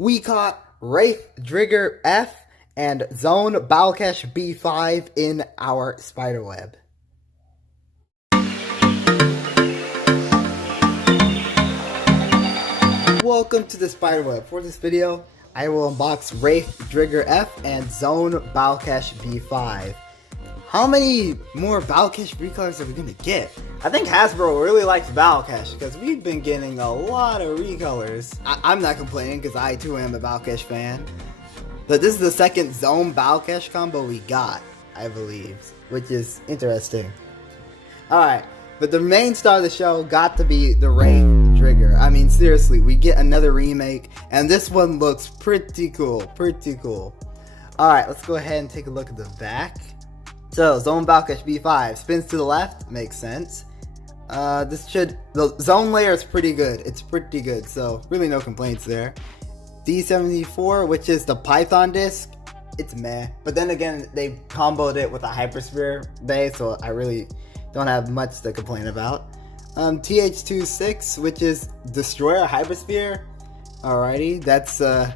we caught Wraith Trigger F and Zone Balkesh B5 in our spider web. Welcome to the spider web. For this video, I will unbox Wraith Trigger F and Zone Balkesh B5. How many more Balkesh recolors are we gonna get? I think Hasbro really likes Balkesh because we've been getting a lot of recolors. I'm not complaining because I too am a Balkesh fan. But this is the second Zone Balkesh combo we got, I believe, which is interesting. Alright, but the main star of the show got to be the Wraith Trigger. I mean, seriously, we get another remake, and this one looks pretty cool, Alright, let's go ahead and take a look at the back. So, Zone Balkesh B5 spins to the left, makes sense. The zone layer is pretty good, it's pretty good, so really no complaints there. D74, which is the Python disc, it's meh. But then again, they comboed it with a Hypersphere base, so I really don't have much to complain about. TH26, which is Destroyer Hypersphere. Alrighty, that's, I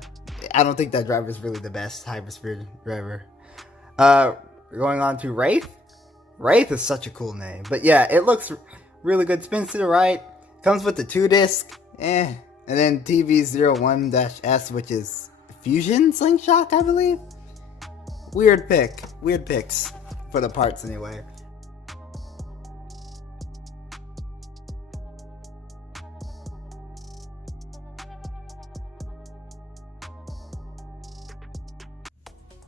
don't think that driver is really the best Hypersphere driver. Going on to Wraith. Wraith is such a cool name. But yeah, it looks really good. Spins to the right. Comes with the 2-disc. And then TV01-S, which is Fusion Slingshot, I believe? Weird pick. Weird picks. For the parts, anyway.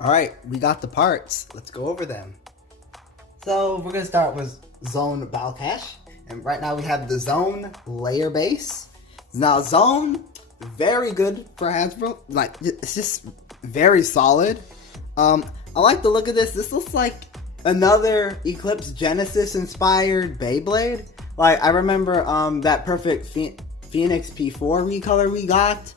Alright, we got the parts. Let's go over them. So, we're going to start with Zone Balkesh. And right now we have the Zone layer base. Now, Zone, very good for Hasbro. Like, it's just very solid. I like the look of this. This looks like another Eclipse Genesis inspired Beyblade. Like, I remember that Perfect Phoenix P4 recolor we got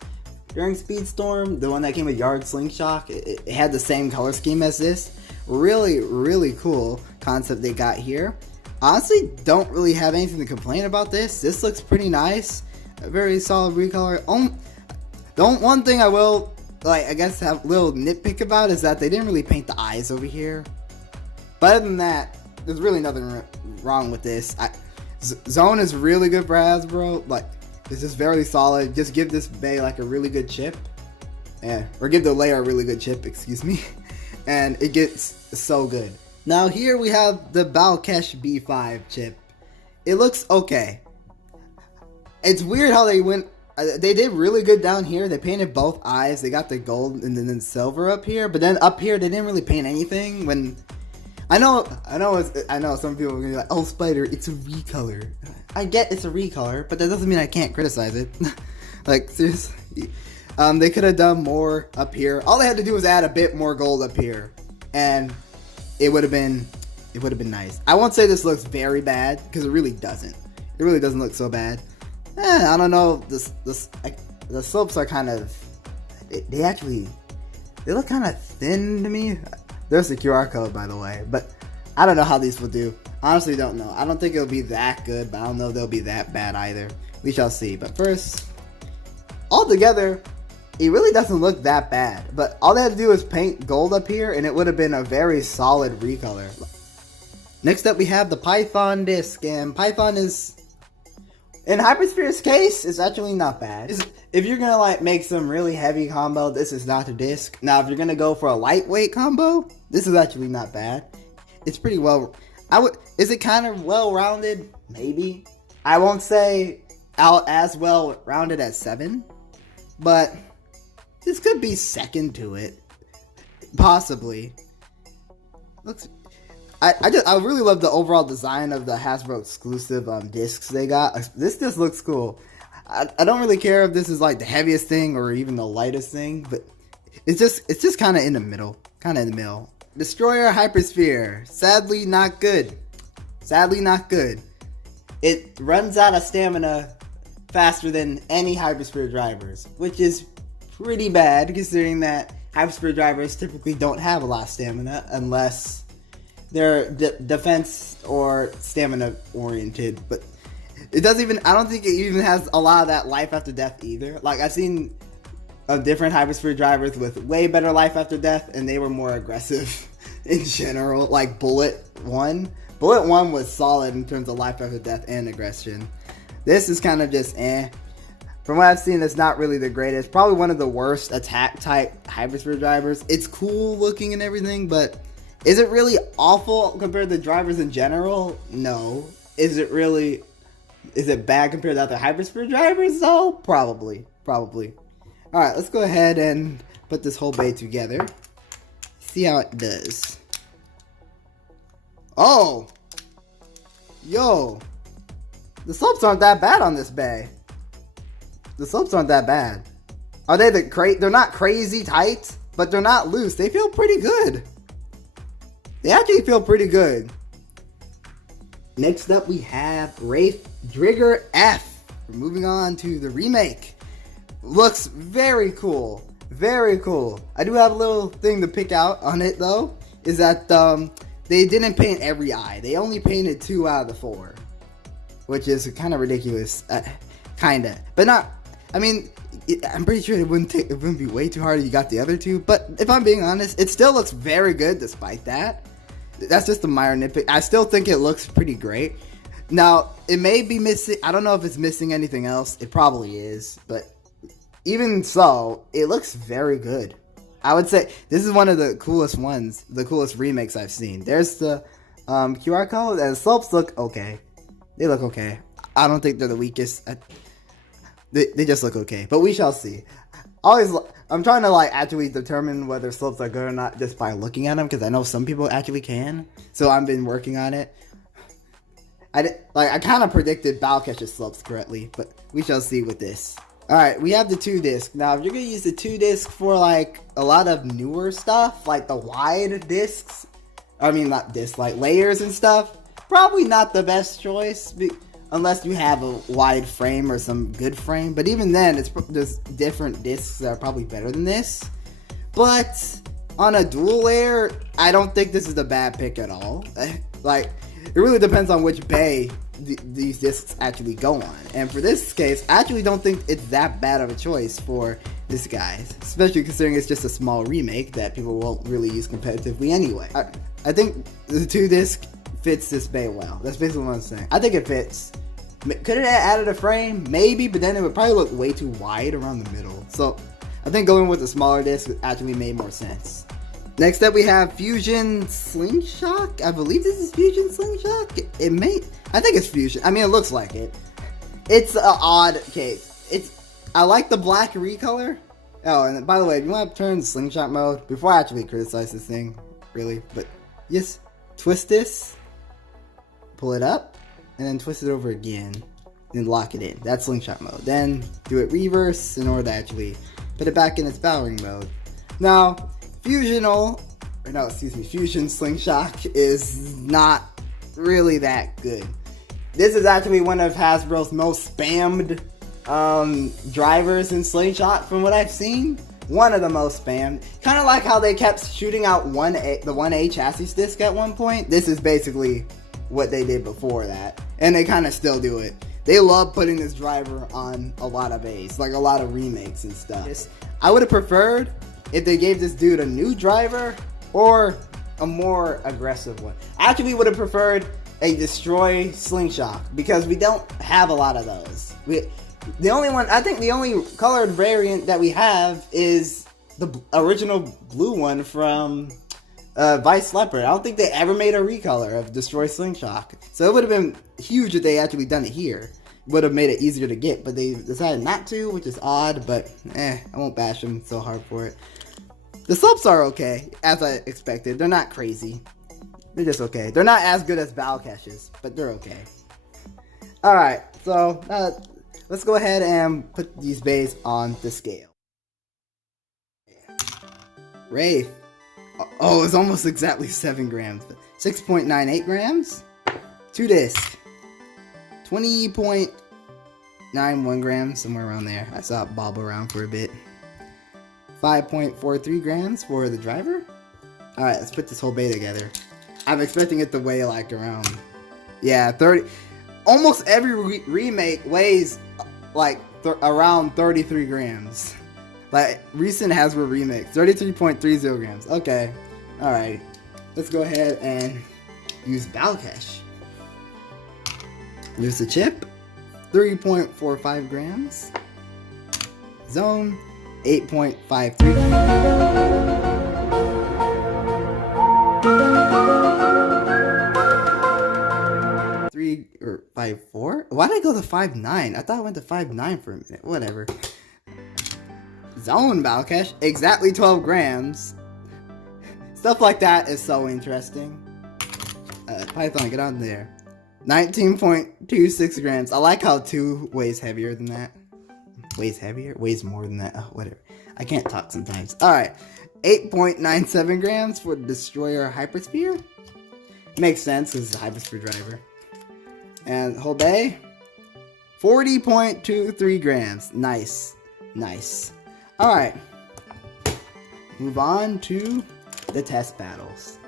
during Speedstorm, the one that came with Yard Slingshot. It had the same color scheme as this. Really cool concept they got here. Honestly, don't really have anything to complain about this. This looks pretty nice. A very solid recolor. One thing I will, I guess, have a little nitpick about is that they didn't really paint the eyes over here. But other than that, there's really nothing wrong with this. Zone is really good for Hasbro. Like, it's just very solid. Just give this bay a really good chip. Or give the layer a really good chip, excuse me. And it gets so good. Now here we have the Balkesh B5 chip. It looks okay. It's weird how they did really good down here. They painted both eyes. They got the gold and then silver up here. But then up here, they didn't really paint anything. When I know some people are gonna be like, "Oh, Spyder, it's a recolor." I get it's a recolor, but that doesn't mean I can't criticize it. Like, seriously, they could have done more up here. All they had to do was add a bit more gold up here, and it would have been nice. I won't say this looks very bad because it really doesn't. It really doesn't look so bad. I don't know. The slopes are kind of. They look kind of thin to me. There's the QR code, by the way, but I don't know how these will do. Honestly, don't know. I don't think it'll be that good, but I don't know if they'll be that bad either. We shall see. But first, altogether, it really doesn't look that bad. But all they had to do was paint gold up here, and it would have been a very solid recolor. Next up, we have the Python disc, and Python is, in Hypersphere's case, it's actually not bad. If you're gonna make some really heavy combo, this is not the disc. Now, if you're gonna go for a lightweight combo, this is actually not bad. It's pretty well. Is it kind of well-rounded? Maybe. I won't say out as well-rounded as 7, but this could be second to it, possibly. Looks. I really love the overall design of the Hasbro exclusive discs they got. This just looks cool. I don't really care if this is the heaviest thing or even the lightest thing, but it's just kind of in the middle. Destroyer Hypersphere. Sadly not good. It runs out of stamina faster than any Hypersphere drivers, which is pretty bad considering that Hypersphere drivers typically don't have a lot of stamina unless they're defense or stamina oriented. But it doesn't even, I don't think it even has a lot of that life after death either. Like, I've seen of different Hypersphere drivers with way better life after death, and they were more aggressive in general. Like Bullet 1. Bullet 1 was solid in terms of life after death and aggression. This is kind of just eh. From what I've seen, it's not really the greatest. Probably one of the worst attack type Hypersphere drivers. It's cool looking and everything, but is it really awful compared to drivers in general? No. Is it bad compared to other Hypersphere drivers? No, probably. Alright, let's go ahead and put this whole bay together. See how it does. Oh! Yo! The slopes aren't that bad on this bay. The slopes aren't that bad. Are they they're not crazy tight, but they're not loose. They feel pretty good. They actually feel pretty good. Next up we have Wraith Trigger F. We're moving on to the remake. Looks very cool. Very cool. I do have a little thing to pick out on it though. Is that they didn't paint every eye. They only painted 2 out of the 4. Which is kind of ridiculous. Kinda. But not... I mean, I'm pretty sure it wouldn't be way too hard if you got the other 2. But if I'm being honest, it still looks very good despite that. That's just a minor nitpick. I still think it looks pretty great. Now, it may be missing... I don't know if it's missing anything else. It probably is. But even so, it looks very good. I would say this is one of the coolest ones. The coolest remakes I've seen. There's the QR code. And the slopes look okay. They look okay. I don't think they're the weakest. They just look okay, but we shall see. I'm trying to actually determine whether slopes are good or not just by looking at them, because I know some people actually can. So I've been working on it. I kind of predicted Balkesh's slopes correctly, but we shall see with this. All right, we have the 2-disc. Now, if you're gonna use the 2-disc for a lot of newer stuff, like the wide discs, I mean not discs, like layers and stuff, probably not the best choice. Unless you have a wide frame or some good frame. But even then, there's different discs that are probably better than this. But on a dual layer, I don't think this is a bad pick at all. It really depends on which bay these discs actually go on. And for this case, I actually don't think it's that bad of a choice for this guy. Especially considering it's just a small remake that people won't really use competitively anyway. I think the 2-disc fits this bay well. That's basically what I'm saying. I think it fits. Could it have added a frame? Maybe, but then it would probably look way too wide around the middle. So I think going with the smaller disc actually made more sense. Next up we have Fusion Slingshot. I believe this is Fusion Slingshot. I think it's Fusion. I mean, it looks like it. It's an odd case. I like the black recolor. Oh, and by the way, if you want to turn Slingshot mode, before I actually criticize this thing, really, but just twist this. Pull it up, and then twist it over again, and lock it in. That's slingshot mode. Then do it reverse in order to actually put it back in its powering mode. Now, Fusion Slingshot is not really that good. This is actually one of Hasbro's most spammed drivers in Slingshot from what I've seen. One of the most spammed. Kind of like how they kept shooting out the 1A chassis disc at one point. This is basically what they did before that, and they kind of still do it. They love putting this driver on a lot of bays, like a lot of remakes and stuff. I would have preferred if they gave this dude a new driver or a more aggressive one. I actually would have preferred a Destroy Slingshot, because we don't have a lot of those. The only colored variant that we have is the original blue one from Vice Leopard. I don't think they ever made a recolor of Destroy Slingshot. So it would have been huge if they actually done it here. Would have made it easier to get, but they decided not to, which is odd, but I won't bash them so hard for it. The slopes are okay, as I expected. They're not crazy. They're just okay. They're not as good as Balkesh's, but they're okay. Alright, so let's go ahead and put these bays on the scale. Wraith. Oh, it's almost exactly 7 grams. 6.98 grams. 2-disc. 20.91 grams, somewhere around there. I saw it bob around for a bit. 5.43 grams for the driver. Alright, let's put this whole bay together. I'm expecting it to weigh like around, 30. Almost every remake weighs like around 33 grams. Like recent Hasbro remix, 33.30 grams. Okay, all right. Let's go ahead and use Balkesh. Use the chip, 3.45 grams. Zone, 8.53. Or 5.4? Why did I go to 5.9? I thought I went to 5.9 for a minute. Whatever. Zone Balkesh, exactly 12 grams. Stuff like that is so interesting. Python, get on there. 19.26 grams. I like how 2 weighs heavier than that. Weighs heavier? Weighs more than that. Oh, whatever. I can't talk sometimes. Alright. 8.97 grams for the Destroyer Hypersphere. Makes sense because it's a Hypersphere driver. And whole bay, 40.23 grams. Nice. Nice. Alright. Move on to the test battles.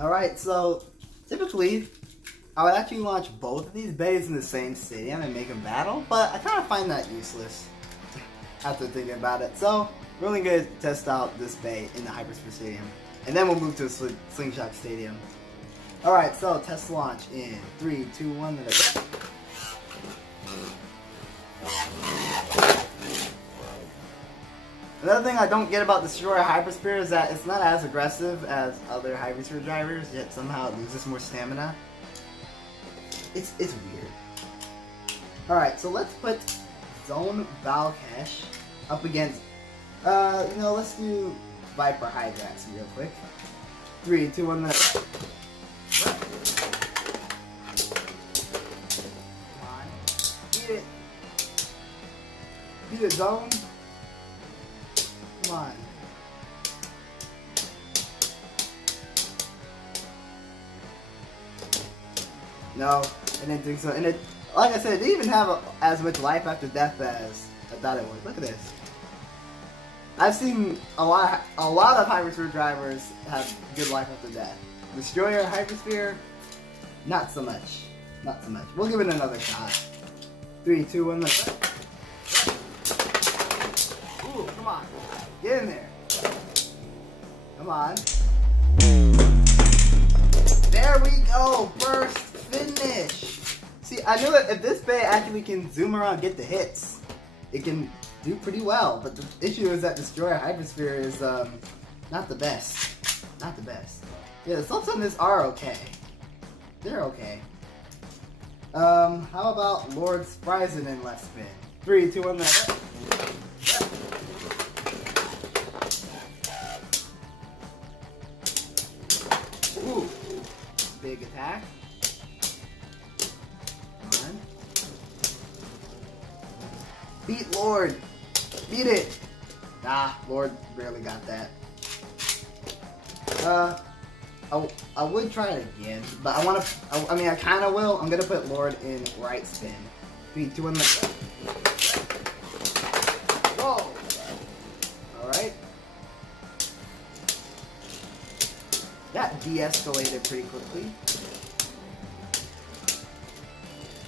Alright, so typically I would actually launch both of these bays in the same stadium and make them battle, but I kind of find that useless after thinking about it. So we're only going to test out this bay in the Hypersphere Stadium, and then we'll move to the Slingshot Stadium. Alright, so test launch in 3, 2, 1, and go. Another thing I don't get about the Destroyer Hypersphere is that it's not as aggressive as other Hypersphere drivers, yet somehow it loses more stamina. It's weird. Alright, so let's put Zone Balkesh up against, let's do Viper Hydrax real quick. 3, 2, 1, then. Come on. Beat it. Beat it, Zone. Come on. No, I didn't think so. And it, like I said, it didn't even have as much life after death as I thought it would. Look at this. I've seen a lot of Hypersphere drivers have good life after death. Destroyer Hypersphere, not so much. Not so much. We'll give it another shot. 3, 2, 1, let's go. Ooh, come on. Get in there. Come on. There we go. First finish. See, I knew that if this bay actually can zoom around and get the hits, it can do pretty well. But the issue is that Destroyer Hypersphere is not the best. Not the best. Yeah, the slopes on this are okay. They're okay. How about Lord Spryzen in left spin? 3, 2, 1, let's go. Ooh. Big attack. Come on. Beat Lord. Beat it. Ah, Lord barely got that. I would try it again, but I kind of will. I'm going to put Lord in right spin. 3, 2, 1, let's go. Whoa. Alright. That de-escalated pretty quickly.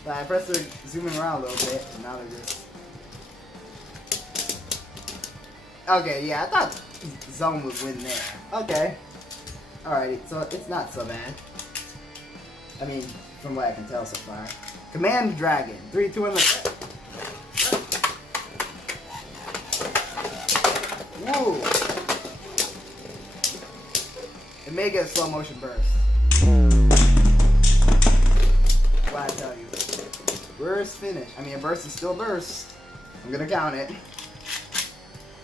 But I pressed the zooming around a little bit, and now they're just... Okay, yeah, I thought Zone would win there. Okay. Alright, so it's not so bad. I mean, from what I can tell so far. Command Dragon. 3, 2, 1, let's go. Woo! It may get a slow motion burst. What I tell you. Burst finish. I mean, a burst is still a burst. I'm gonna count it.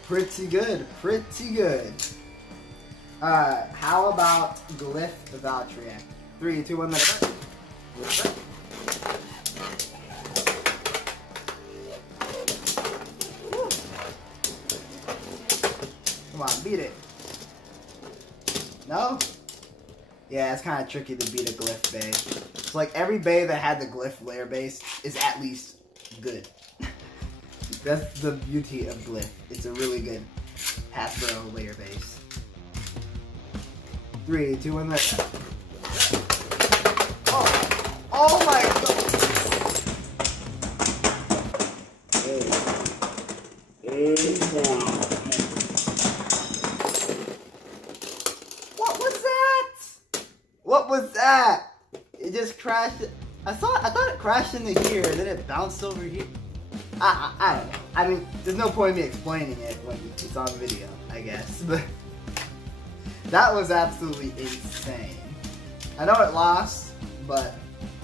Pretty good. Pretty good. How about Glyph Valtryek? 3, 2, 1, let's go. Come on, beat it. No? Yeah, it's kind of tricky to beat a Glyph bay. It's like every bay that had the Glyph layer base is at least good. That's the beauty of Glyph. It's a really good Hasbro layer base. 3, 2, 1, let's go. Oh my god! Hey. What was that? What was that? It just crashed. I thought it crashed into here, and then it bounced over here. I don't know. I mean, there's no point in me explaining it when it's on video, I guess. But that was absolutely insane. I know it lost, but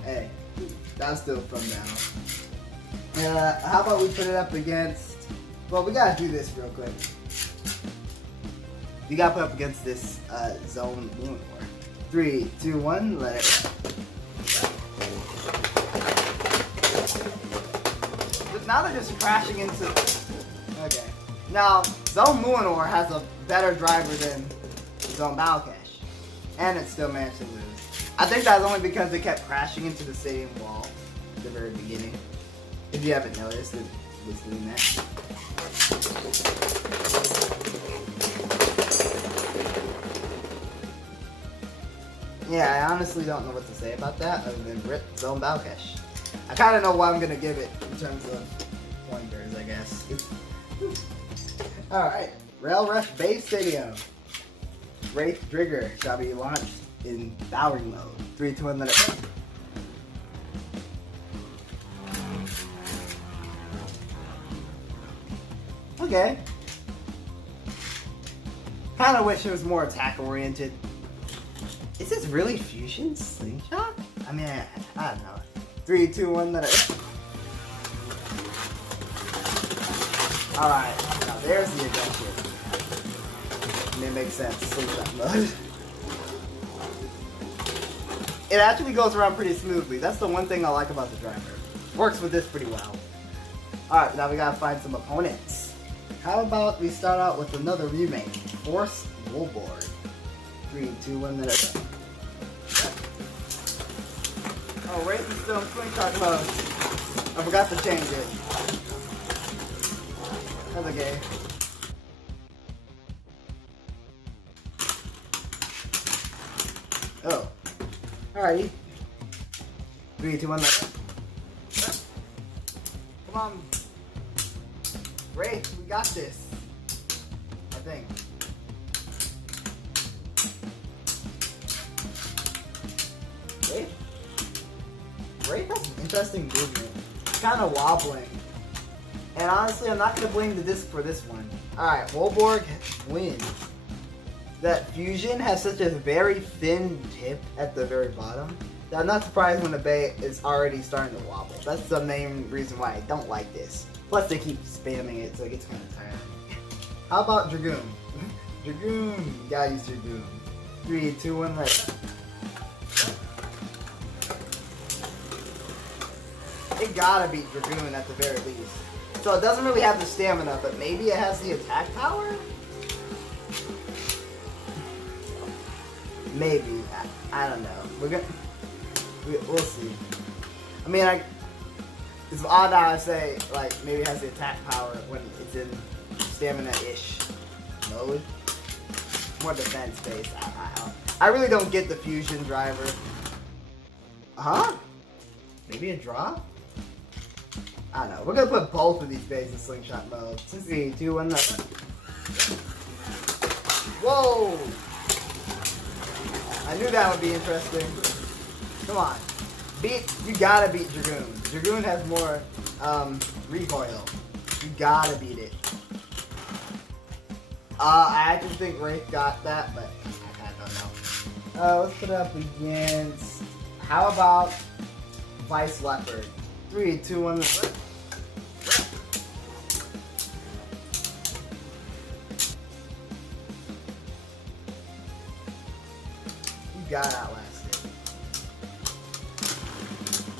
hey, that was still fun now. How about we put it up against? Well, we gotta do this real quick. We gotta put up against this Zone Moon War. 3, 2, 1, let it. Now they're just crashing into. Okay. Now Zone Moonor has a better driver than Zone Balkesh, and it still managed to lose. I think that's only because they kept crashing into the stadium wall at the very beginning. If you haven't noticed, it was doing that. Yeah, I honestly don't know what to say about that other than RIP Zone Balkesh. I kind of know what I'm going to give it in terms of pointers, I guess. Alright, Rail Rush Base Stadium. Wraith Trigger shall be launched in powering mode. 3, 2, 1, let it go. Okay. Kind of wish it was more attack oriented. Is this really Fusion Slingshot? I mean, I don't know. 3, 2, 1, let it. Alright, now there's the adventure. And it makes sense. Slingshot mode. It actually goes around pretty smoothly. That's the one thing I like about the driver. Works with this pretty well. Alright, now we gotta find some opponents. How about we start out with another remake? Force Woolboard. 3, 2, 1, let it. Oh, Wraith is still in slingshot mode. I forgot to change it. That's okay. Oh. Alrighty. 3, 2, 1, let. Come on. Wraith, we got this. I think. Wraith? Wraith has some interesting movement. It's kind of wobbling. And honestly, I'm not going to blame the disc for this one. Alright, Wolborg wins. That Fusion has such a very thin tip at the very bottom that I'm not surprised when the Bay is already starting to wobble. That's the main reason why I don't like this. Plus, they keep spamming it, so it gets kind of tiring. How about Dragoon? Dragoon! You gotta use Dragoon. 3, 2, 1, right. It gotta beat Dragoon at the very least. So it doesn't really have the stamina, but maybe it has the attack power? Maybe. I don't know. We'll see. I mean, it's odd how I say, like, maybe it has the attack power when it's in stamina-ish mode. More defense-based. I really don't get the Fusion driver. Huh? Maybe a draw? I don't know. We're gonna put both of these bays in slingshot mode. 3, 2, 1, whoa! I knew that would be interesting. Come on. You gotta beat Dragoon. Dragoon has more recoil. You gotta beat it. I actually think Wraith got that, but I don't know. Let's put it up against. How about Vice Leopard? 3, 2, 1. You got outlasted.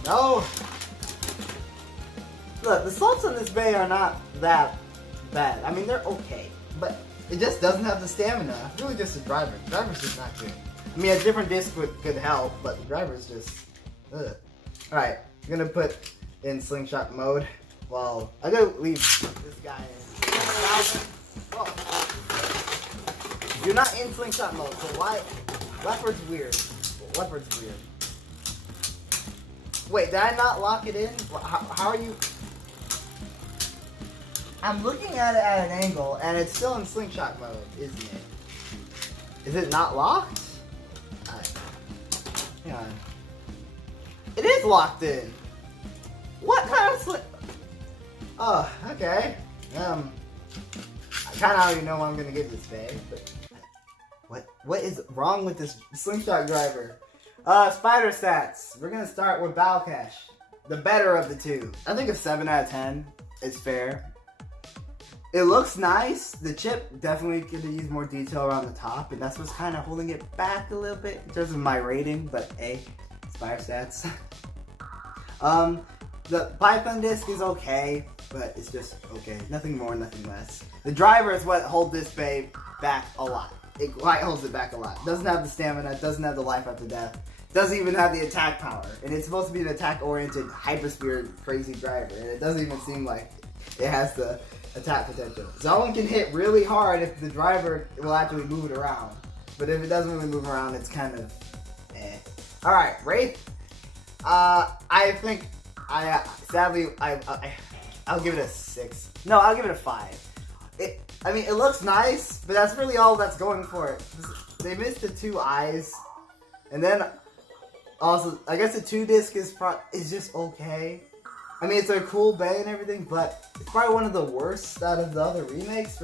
No! Look, the salts on this bay are not that bad. I mean, they're okay. But it just doesn't have the stamina. It's really just the driver. The driver's just not good. I mean, a different disc could help, but the driver's just... ugh. Alright, I'm gonna put in slingshot mode. Well, I'm gonna leave this guy in. Whoa. You're not in slingshot mode, so why? Leopard's weird. Leopard's weird. Wait, did I not lock it in? How are you? I'm looking at it at an angle, and it's still in slingshot mode, isn't it? Is it not locked? Hang on. It is locked in. What kind of Oh, okay. I kind of already know what I'm gonna give this bag, but what is wrong with this slingshot driver? Spyder stats. We're gonna start with Balkesh, the better of the two. I think a 7 out of 10 is fair. It looks nice. The chip definitely could have used more detail around the top, and that's what's kind of holding it back a little bit in terms of my rating, but hey, Spyder stats. The Python disc is okay, but it's just okay. Nothing more, nothing less. The driver is what holds this babe back a lot. It quite holds it back a lot. Doesn't have the stamina, doesn't have the life after death, doesn't even have the attack power. And it's supposed to be an attack-oriented hypersphere crazy driver, and it doesn't even seem like it has the attack potential. Zone can hit really hard if the driver will actually move it around. But if it doesn't really move around, it's kind of eh. Alright, Wraith. I think sadly I'll give it a 6. No, I'll give it a 5. I mean, it looks nice, but that's really all that's going for it. They missed the 2 eyes, and then also I guess the 2 disc is just okay. I mean, it's a cool bay and everything, but it's probably one of the worst out of the other remakes.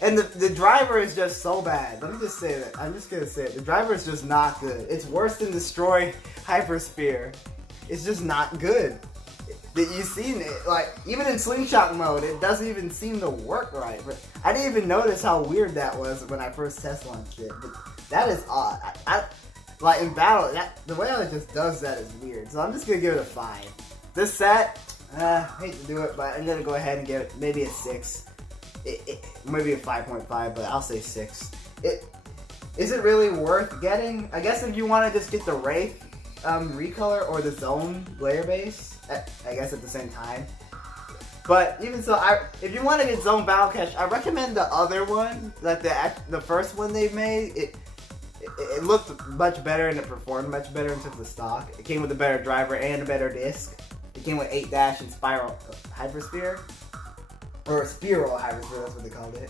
And the driver is just so bad. Let me just say that. I'm just gonna say it. The driver is just not good. It's worse than Destroy Hypersphere. It's just not good. You've seen it, like, even in slingshot mode, it doesn't even seem to work right. But I didn't even notice how weird that was when I first test launched it. But that is odd. Like in battle, the way it just does that is weird. So I'm just gonna give it a 5. This set, I hate to do it, but I'm gonna go ahead and give it maybe a 6. Maybe a 5.5, but I'll say 6. Is it really worth getting? I guess if you want to just get the Wraith recolor or the Zone layer base, I guess at the same time. But even so, if you want to get Zone Balkesh, I recommend the other one, like the first one they made. It looked much better and it performed much better in terms of stock. It came with a better driver and a better disc. It came with 8 dash and spiral hypersphere. Or spiral hypersphere, that's what they called it.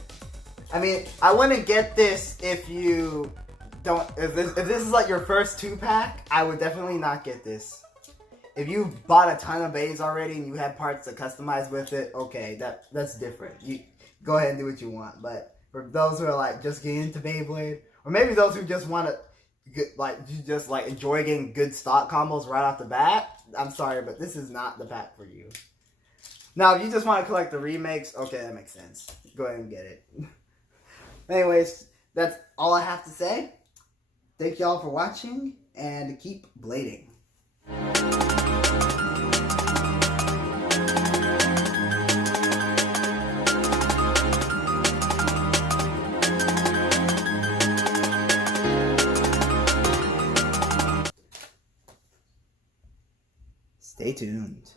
I mean, I wouldn't get this if you don't. If this is like your first 2-pack, I would definitely not get this. If you bought a ton of bays already and you had parts to customize with it, okay, that's different. You go ahead and do what you want. But for those who are like just getting into Beyblade, or maybe those who just want to enjoy getting good stock combos right off the bat, I'm sorry, but this is not the pack for you. Now, if you just want to collect the remakes, okay, that makes sense. Go ahead and get it. Anyways, that's all I have to say. Thank y'all for watching, and keep blading. Stay tuned.